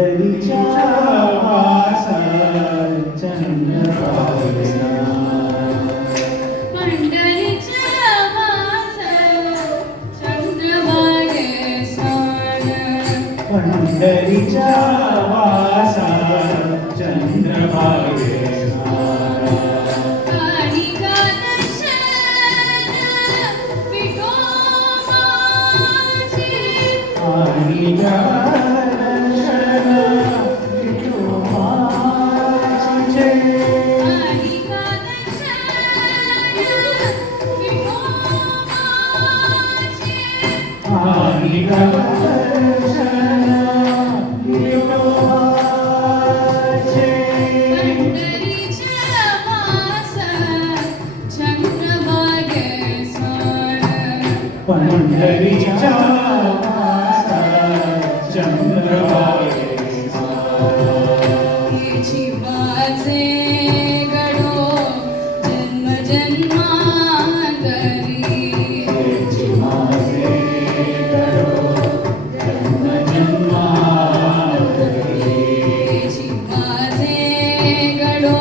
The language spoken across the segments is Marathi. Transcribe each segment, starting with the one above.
पंढरीच्या वासा चंद्रभागे पंढरीच्या वासा चंद्रभागे पंढरीच्या वासा चंद्रभागे पंढरीच्या वासा चंद्रभागे जीवाचे गडो जन्म जन्मांतरी जीवाचे गडो जन्म जन्मांतरी जीवाचे गडो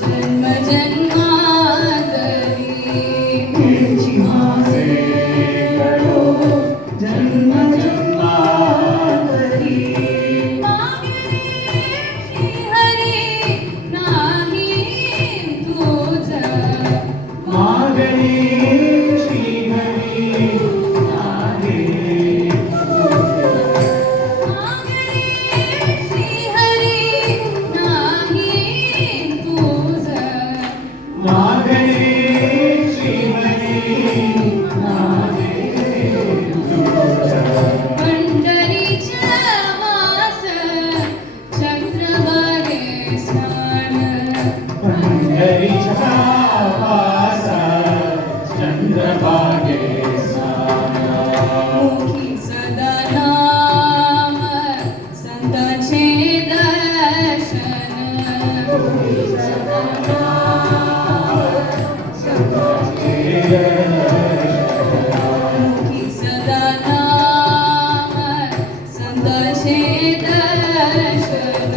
जन्म जन्मांतरी जीवाचे जन्म जन्मांतरी मागणी श्रीहरी नाही तुझं मागणी श्रीहरी नाही पंढरीच्या वास चंद्रभागे पंढरीच्या वासा चंद्रभागे मुखी सदा नाम संतांचे दर्शन मुखी सदा नाम संतांचे दर्शन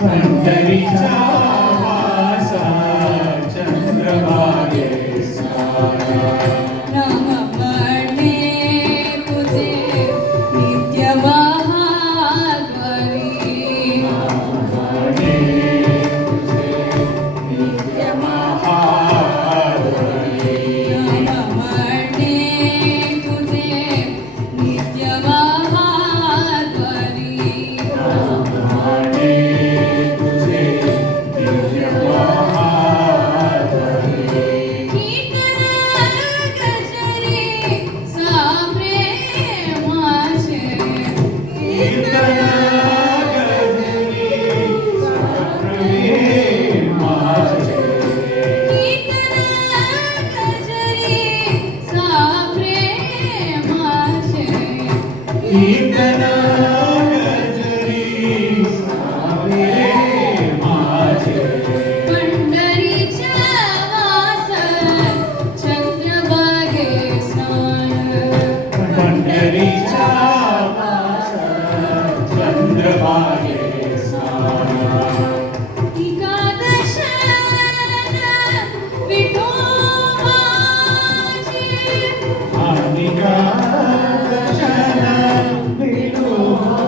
पंढरीच्या वासा चंद्रभागे नाम म्हणणे तुझे नित्य बहाद्वारी नाम म्हणणे तुझे नित्य बहाद्वारी नाम म्हणणे तुझे नित्य बहाद्वारी नाम म्हणणे तुझे नित्य बहाद्वारी कीर्तन गजरी साप्रे माझे कीर्तन गजरी साप्रे माझे कीर्तन गजरी साप्रे माझे कीर्तन गजरी साप्रे माझे पंढरीच्या वास चंद्रभागे पंढरीच्या वासा चंद्रभागे एकादशन विठोबाची आनिका दर्शन विठोबाचे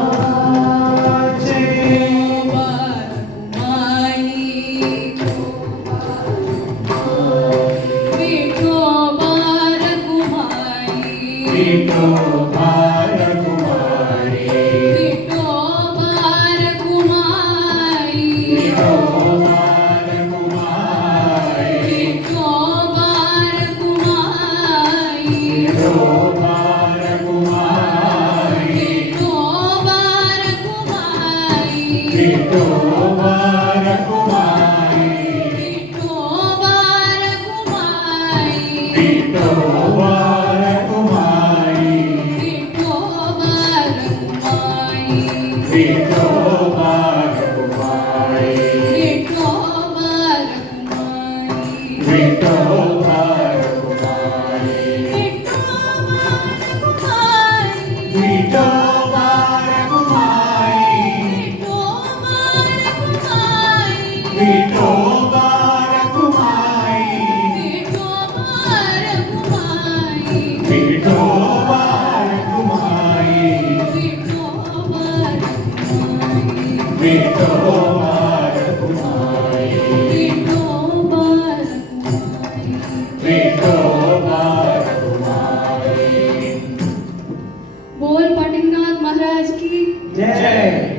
विठोबार कुमारी विठोबार कुमारी विठोबार विठोबा रखुमाई विठोबा रखुमाई. विठोबा रखुमाई बोल पाटीलनाथ महाराज की जय